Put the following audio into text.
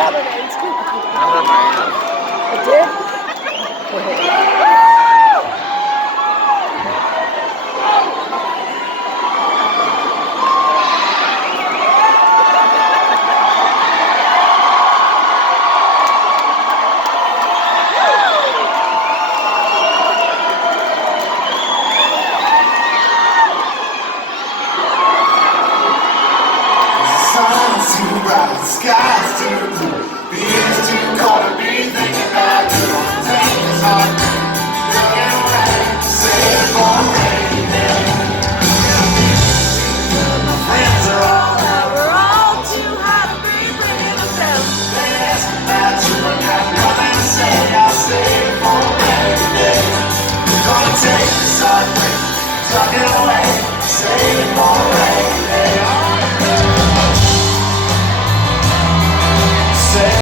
other name too. Never mind. It did? Sun's too bright, the sky's too blue, the air's too cold to be thinking about you. Take this heart, looking away, save for a rainy day. My friends are all out, We're all too hot to be bringing them down. they ask about you, but got nothing to say. I'll save for a rainy day. Gonna take this heartbreak, tuck it away, save it for